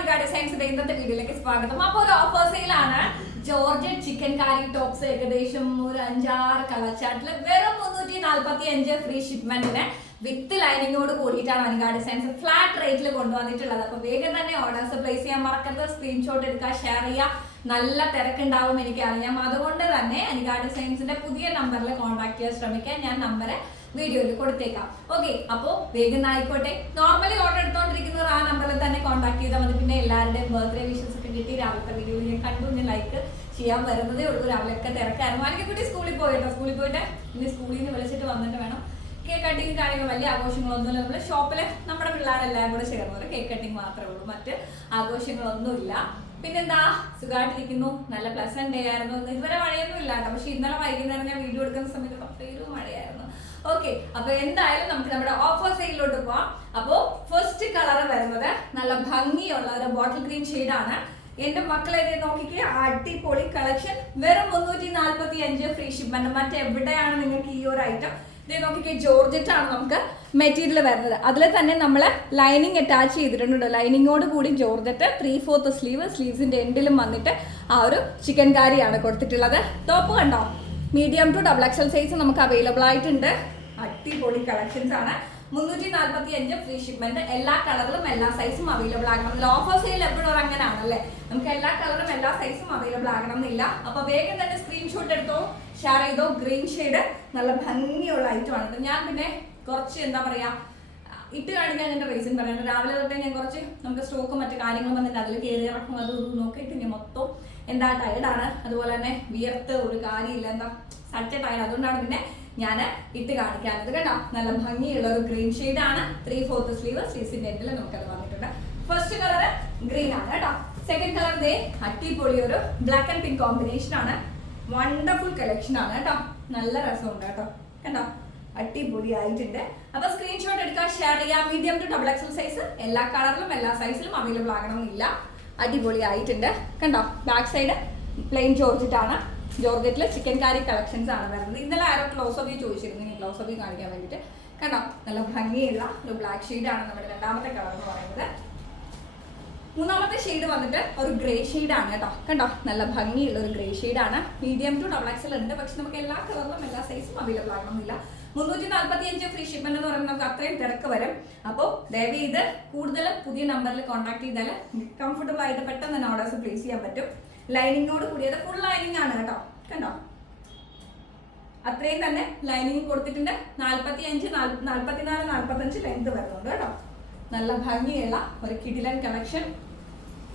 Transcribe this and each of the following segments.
അനികാ സയൻസിന്റെ ഇന്നത്തെ വീഡിയോയിലേക്ക് സ്വാഗതം. അപ്പൊ ഒരു ഓഫർ സെയിലാണ് ജോർജ് ചിക്കൻ കാരി ടോപ്സ് ഏകദേശം ഒരു അഞ്ചാറ് കളർ ചാർട്ടിൽ വെറും മുന്നൂറ്റി നാല്പത്തി അഞ്ച് ഫ്രീ ഷിപ്മെന്റിന് വിത്ത് ലൈനിങ്ങോട് കൂടിയിട്ടാണ് അനികാ സയൻസ് ഫ്ലാറ്റ് റേറ്റിൽ കൊണ്ടുവന്നിട്ടുള്ളത്. അപ്പൊ വേഗം തന്നെ ഓർഡേഴ്സ് പ്ലേസ് ചെയ്യാൻ മറക്കരുത്. സ്ക്രീൻഷോട്ട് എടുക്കുക ഷെയർ ചെയ്യുക. നല്ല തിരക്കുണ്ടാവും എനിക്കറിയാം. അതുകൊണ്ട് തന്നെ അനികാ സയൻസിന്റെ പുതിയ നമ്പറിൽ കോൺടാക്ട് ചെയ്യാൻ ശ്രമിക്കാൻ ഞാൻ നമ്പർ വീഡിയോയിൽ കൊടുത്തേക്കാം. ഓക്കെ അപ്പോൾ വേഗം ആയിക്കോട്ടെ നോർമലി ഓർഡർ എടുത്തോണ്ടിരിക്കുന്നവർ ആ നമ്പറിൽ തന്നെ കോൺടാക്ട് ചെയ്താൽ മതി. പിന്നെ എല്ലാവരുടെയും ബർത്ത്ഡേ വിഷസ് ഒക്കെ കിട്ടി. രാവിലത്തെ വീഡിയോയിൽ ഞാൻ കണ്ടു. ഞാൻ ലൈക്ക് ചെയ്യാൻ വരുന്നതേ ഉള്ളൂ. രാവിലെ ഒക്കെ തിരക്കായിരുന്നു. അല്ലെങ്കിൽ കുട്ടി സ്കൂളിൽ പോയിട്ടോ സ്കൂളിൽ പോയിട്ട് ഇനി സ്കൂളിൽ നിന്ന് വിളിച്ചിട്ട് വന്നിട്ട് വേണം കേക്ക് കട്ടിങ് കാര്യങ്ങൾ വലിയ ആഘോഷങ്ങളൊന്നുമില്ല നമ്മൾ ഷോപ്പിൽ നമ്മുടെ പിള്ളേരെല്ലാം കൂടെ ചേർന്നവർ കേക്ക് കട്ടിങ് മാത്രമേ ഉള്ളൂ. മറ്റ് ആഘോഷങ്ങളൊന്നുമില്ല. പിന്നെന്താ? സുഖമായിട്ടിരിക്കുന്നു നല്ല പ്ലസന്റ് ഡേ ആയിരുന്നു. ഇതുവരെ മഴയൊന്നും ഇല്ല പക്ഷെ ഇന്നലെ വൈകുന്നേരം ഞാൻ വീഡിയോ എടുക്കുന്ന സമയത്ത് പത്തേരും മഴയായിരുന്നു. ഓക്കെ അപ്പൊ എന്തായാലും നമുക്ക് നമ്മുടെ ഓഫർ സെയിലോട്ട് പോവാം. അപ്പോ ഫസ്റ്റ് കളർ വരുന്നത് നല്ല ഭംഗിയുള്ള ഒരു ബോട്ടിൽ ഗ്രീൻ ആണ്. എന്റെ മക്കളെ നോക്കിക്ക്. അടിപൊളി കളക്ഷൻ വെറും മുന്നൂറ്റി നാല്പത്തി അഞ്ച് ഫ്രീ ഷിപ്മെന്റ് മറ്റെവിടെയാണ് നിങ്ങൾക്ക് ഈ ഒരു ഐറ്റം നോക്കിക്കേ ജോർജറ്റ് ആണ് നമുക്ക് മെറ്റീരിയൽ വരുന്നത്. അതിൽ തന്നെ നമ്മൾ ലൈനിങ് അറ്റാച്ച് ചെയ്തിട്ടുണ്ട് ലൈനിങ്ങോട് കൂടി ജോർജറ്റ് ത്രീ ഫോർത്ത് സ്ലീവ് സ്ലീവ്സിന്റെ എൻഡിലും വന്നിട്ട് ആ ഒരു ചിക്കൻ കാരിയാണ് കൊടുത്തിട്ടുള്ളത്. ടോപ്പ് കണ്ടോ? Medium to double XL size നമുക്ക് അവൈലബിൾ ആയിട്ടുണ്ട്. അടിപൊളി കളക്ഷൻസ് ആണ്. മുന്നൂറ്റി നാല്പത്തി അഞ്ച് ഫ്രീ ഷിപ്മെന്റ് എല്ലാ കളറിലും എല്ലാ സൈസും അവൈലബിൾ ആകണം. ഓഫർ സെയിൽ എപ്പോഴും അങ്ങനെയാണല്ലേ? നമുക്ക് എല്ലാ കളറും എല്ലാ സൈസും അവൈലബിൾ ആകണം എന്നില്ല അപ്പൊ വേഗം തന്നെ സ്ക്രീൻഷോട്ട് എടുത്തോ ഷെയർ ചെയ്തോ ഗ്രീൻ ഷെയ്ഡ് നല്ല ഭംഗിയുള്ള ഐറ്റം ആണ്. ഞാൻ പിന്നെ കുറച്ച് എന്താ പറയാ ഇട്ട് കാണിക്കാൻ എന്റെ റീസൺ പറയുന്നത്. രാവിലെ തൊട്ടേ ഞാൻ കുറച്ച് നമുക്ക് സ്റ്റോക്കും മറ്റു കാര്യങ്ങളും വന്നിട്ട് അതിൽ കയറി ഇറക്കും. അത് നോക്കിയിട്ട് ഞാൻ മൊത്തം എന്താ ടയർഡാണ് അതുപോലെ തന്നെ വിയർത്ത് ഒരു കാര്യമില്ല. എന്താ സച്ച ടയർഡ് അതുകൊണ്ടാണ് പിന്നെ ഞാൻ ഇട്ട് കാണിക്കാത്തത് കേട്ടോ നല്ല ഭംഗിയുള്ള ഒരു ഗ്രീൻ ആണ്. ത്രീ ഫോർത്ത് സ്ലീവ് സ്ലീവ്സിന്റെ എൻഡിൽ നമുക്കത് വന്നിട്ടുണ്ട്. ഫസ്റ്റ് കളർ ഗ്രീൻ ആണ് കേട്ടോ. സെക്കൻഡ് കളർ ദേ അടിപൊളി ഒരു ബ്ലാക്ക് ആൻഡ് പിങ്ക് കോമ്പിനേഷൻ ആണ്. വണ്ടർഫുൾ കളക്ഷൻ ആണ് കേട്ടോ. നല്ല രസമുണ്ട് കേട്ടോ. കണ്ടോ? അടിപൊളി ആയിട്ടുണ്ട് അപ്പൊ സ്ക്രീൻഷോട്ട് എടുക്കാൻ ഷെയർ ചെയ്യാം. Medium to double XL size എല്ലാ കളറിലും എല്ലാ സൈസിലും അവൈലബിൾ ആകണമെന്നില്ല. അടിപൊളി ആയിട്ടുണ്ട് കണ്ടോ ബാക്ക് സൈഡ് പ്ലെയിൻ ജോർജറ്റാണ് ജോർജറ്റിൽ ചിക്കൻ കാരി കളക്ഷൻസ് ആണ് വരുന്നത്. ഇന്നലെ ആരോ ക്ലോസ് ഓഫ് ചോദിച്ചിരുന്നു. ഇനി ക്ലോസ് ഓഫ് കാണിക്കാൻ വേണ്ടിയിട്ട്. കണ്ടോ? നല്ല ഭംഗിയുള്ള ഒരു ബ്ലാക്ക് ഷെയ്ഡാണ് നമ്മുടെ രണ്ടാമത്തെ കളർ എന്ന് പറയുന്നത്. മൂന്നാമത്തെ ഷെയ്ഡ് വന്നിട്ട് ഒരു ഗ്രേ ആണ് കേട്ടോ. കണ്ടോ? നല്ല ഭംഗിയുള്ള ഒരു ഗ്രേ ആണ്. മീഡിയം ടു ഡബിൾ എക്സൽ ഉണ്ട്. പക്ഷെ നമുക്ക് എല്ലാ കളറിലും എല്ലാ സൈസും അവൈലബിൾ ആകണമെന്നില്ല. മുന്നൂറ്റി നാല്പത്തി അഞ്ച് ഫ്രീ ഷിപ്മെന്റ് എന്ന് പറയുമ്പോൾ നമുക്ക് അത്രയും തിരക്ക് വരും. അപ്പോൾ ദയവ് ചെയ്ത് കൂടുതൽ പുതിയ നമ്പറിൽ കോൺടാക്ട് ചെയ്താൽ കംഫർട്ടബിൾ ആയിട്ട് പെട്ടെന്ന് തന്നെ ഓർഡേഴ്സ് പ്ലേസ് ചെയ്യാൻ പറ്റും. ലൈനിങ്ങോട് കൂടി അത് ഫുൾ ലൈനിങ് ആണ് കേട്ടോ. കണ്ടോ? അത്രയും തന്നെ ലൈനിങ് കൊടുത്തിട്ടുണ്ട്. നാൽപ്പത്തി അഞ്ച് നാല്പത്തിനാല് നാല്പത്തഞ്ച് ലെങ്ത് വരുന്നുണ്ട് കേട്ടോ. നല്ല ഭംഗിയുള്ള ഒരു കിടിലൻ കളക്ഷൻ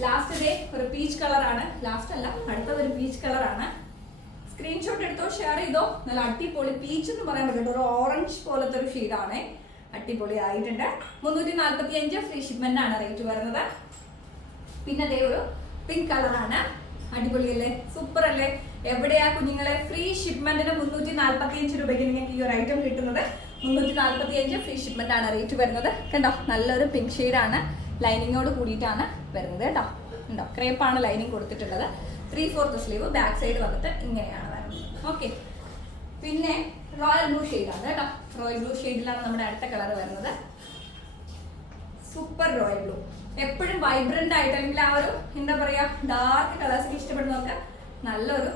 ലാസ്റ്റ് ഡേ ഒരു പീച്ച് കളറാണ് ലാസ്റ്റ് അല്ല അടുത്ത ഒരു പീച്ച് കളറാണ് സ്ക്രീൻഷോട്ട് എടുത്തോ ഷെയർ ചെയ്തോ? നല്ല അടിപൊളി പീച്ച് എന്ന് പറയാൻ പറ്റും ഒരു ഓറഞ്ച് പോലത്തെ ഒരു ഷെയ്ഡാണ് അടിപൊളി ആയിട്ടുണ്ട്. മുന്നൂറ്റി നാല്പത്തി അഞ്ച് ഫ്രീ ഷിപ്മെന്റ് ആണ് റേറ്റ് വരുന്നത്. പിന്നെ അതേ ഒരു പിങ്ക് കളറാണ് അടിപൊളിയല്ലേ? സൂപ്പർ അല്ലേ എവിടെയാ കുഞ്ഞുങ്ങളെ ഫ്രീ ഷിപ്മെന്റിന് മുന്നൂറ്റി നാല്പത്തി അഞ്ച് രൂപയ്ക്ക് നിങ്ങൾക്ക് ഈ ഒരു ഐറ്റം കിട്ടുന്നത്? മുന്നൂറ്റി നാല്പത്തി അഞ്ച് ഫ്രീ ഷിപ്മെന്റ് ആണ് റേറ്റ് വരുന്നത്. കണ്ടോ? നല്ലൊരു പിങ്ക് ഷെയ്ഡാണ് ലൈനിങ്ങോട് കൂടിയിട്ടാണ് വരുന്നത് കേട്ടോ. ഉണ്ടോ ക്രേപ്പാണ് ലൈനിങ് കൊടുത്തിട്ടുള്ളത്. Three fourth sleeve back side വന്നിട്ട് ഇങ്ങനെയാണ് വരുന്നത്. ഓക്കെ പിന്നെ റോയൽ ബ്ലൂ ഷെയ്ഡാണ് കേട്ടോ. റോയൽ ബ്ലൂ ഷെയ്ഡിലാണ് നമ്മുടെ അടുത്ത കളർ വരുന്നത്. സൂപ്പർ റോയൽ ബ്ലൂ എപ്പോഴും വൈബ്രന്റ് ആയിട്ട് അല്ലെങ്കിൽ ആ ഒരു എന്താ പറയാ ഡാർക്ക് കളേഴ്സ് ഇഷ്ടപ്പെടുന്നവർക്ക് നല്ലൊരു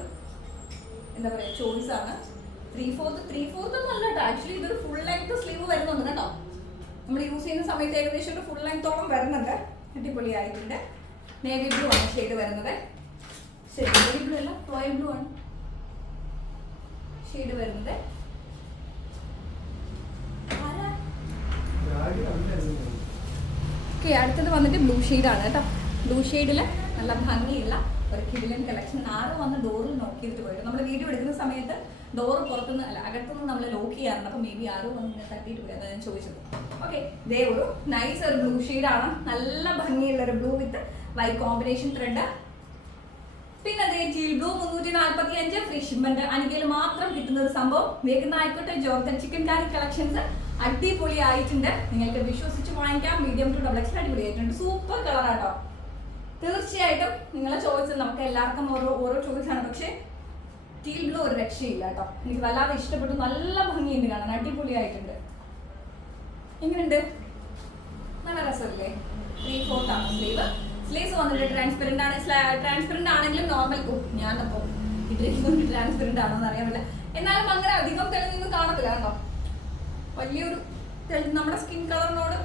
എന്താ പറയാ ചോയ്സ് ആണ്. ത്രീ ഫോർത്ത് ത്രീ ഫോർത്ത് കേട്ടോ ആക്ച്വലി ഇതൊരു ഫുൾ ലെങ്ത് സ്ലീവ് വരുന്നുണ്ട് കേട്ടോ. നമ്മൾ യൂസ് ചെയ്യുന്ന സമയത്ത് ഏകദേശം ഒരു ഫുൾ ലെങ്ത്തോളം വരുന്നുണ്ട്. അടിപൊളി ആയിട്ടുണ്ട് നേവി ബ്ലൂ ആണ് ഷെയ്ഡ് വരുന്നത്. ശരി നേവി ബ്ലൂ അല്ല ബ്ലൂ ആണ് ഷെയ്ഡ് വരുന്നത്. ആരാ? ഓക്കെ അടുത്തത് വന്നിട്ട് ബ്ലൂ ആണ് കേട്ടോ. ബ്ലൂ ഷെയ്ഡിൽ നല്ല ഭംഗിയുള്ള ഒരു കിടിലൻ കളക്ഷൻ ആറ് വന്ന് ഡോറിൽ നോക്കിയിട്ട് ചെയ്തിട്ട് പോയിട്ട് നമ്മൾ വീഡിയോ എടുക്കുന്ന സമയത്ത് ഡോറ് പുറത്തുനിന്ന് അല്ല അകത്തുനിന്ന് നമ്മൾ ലോക്ക് ചെയ്യാറുണ്ട്. അപ്പം മേ ബി ആറ് വന്ന് തട്ടിയിട്ട് പോയി. അതാണ് ഞാൻ ചോദിച്ചത്. ഓക്കെ ഇതേ ഒരു നൈസ് ഒരു ബ്ലൂ ആണ്. നല്ല ഭംഗിയുള്ള ഒരു blue with white combination thread പിന്നെ അതേ ടീൽ ബ്ലൂ മുന്നൂറ്റി നാൽപ്പത്തി അഞ്ച് ഫ്രീ ഷിപ്മെന്റ് അനുകയിൽ മാത്രം കിട്ടുന്ന ഒരു സംഭവം. വേഗം ആയിക്കോട്ടെ ജോർജൻ ചിക്കൻ കാരി കളക്ഷൻസ് അടിപൊളി ആയിട്ടുണ്ട് നിങ്ങൾക്ക് വിശ്വസിച്ച് വാങ്ങിക്കാം. മീഡിയം ടു ഡബിൾ എക്സ് അടിപൊളി ആയിട്ടുണ്ട് സൂപ്പർ ആട്ടോ. തീർച്ചയായിട്ടും നിങ്ങളെ ചോയ്സ് നമുക്ക് എല്ലാവർക്കും ഓരോ ഓരോ ചോയ്സാണ് പക്ഷേ ടീൽ ബ്ലൂ ഒരു രക്ഷയില്ല കേട്ടോ. എനിക്ക് വല്ലാതെ ഇഷ്ടപ്പെട്ടു. നല്ല ഭംഗിയുണ്ട് കാണാൻ. അടിപൊളി ആയിട്ടുണ്ട് എങ്ങനെയുണ്ട്? നല്ല രസമല്ലേ? ത്രീ ഫോർത്ത് ആണ് സ്ലീവ് സ്ലീവ്സ് വന്നിട്ട് ട്രാൻസ്പെറന്റ് ആണ്. ട്രാൻസ്പെറന്റ് ആണെങ്കിലും നോർമൽ ഓ ഞാനപ്പോ ഇട്ടിരിക്കുന്നത് ട്രാൻസ്പെറന്റ് ആണോ എന്ന് അറിയാൻ പറ്റില്ല. എന്നാലും അങ്ങനെ അധികം തെളിഞ്ഞൊന്നും കാണത്തില്ല കേട്ടോ. വലിയൊരു നമ്മുടെ സ്കിൻ കളറിനോട്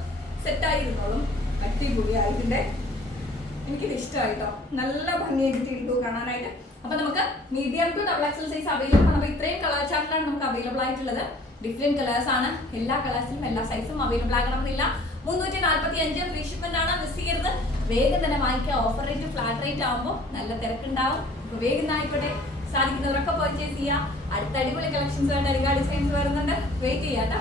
സെറ്റ് ആയിരുന്നോളും അടിപൊളിയായിട്ടുണ്ട്. എനിക്കിത് ഇഷ്ടമായിട്ടോ നല്ല ഭംഗിയായിട്ട് ഇട്ടു കാണാനായിട്ട്. അപ്പൊ നമുക്ക് medium to double XL size available ആണ്. അപ്പൊ ഇത്രയും കളർ ചാർട്ടിലാണ് നമുക്ക് അവൈലബിൾ ആയിട്ടുള്ളത്. ഡിഫറെന്റ് കളേഴ്സ് ആണ്. എല്ലാ കളേഴ്സിലും എല്ലാ സൈസും അവൈലബിൾ ആകണമെന്നില്ല. മുന്നൂറ്റി നാല്പത്തി അഞ്ച് ഫ്രീ ഷിപ്മെന്റ് ആണ്. മിസ് ചെയ്യരുത്. വേഗം തന്നെ വാങ്ങിക്കുക ഓഫർ റേറ്റ് ഫ്ലാറ്റ് റേറ്റ് ആകുമ്പോൾ നല്ല തിരക്കുണ്ടാവും. അപ്പൊ വേഗം ആയിക്കോട്ടെ. സാധിക്കുന്നവരൊക്കെ പർച്ചേസ് ചെയ്യുക അടുത്ത അടിപൊളി കളക്ഷൻസ് വേണ്ട. ഡിസൈൻസ് വരുന്നുണ്ട്. വെയിറ്റ് ചെയ്യാം കേട്ടോ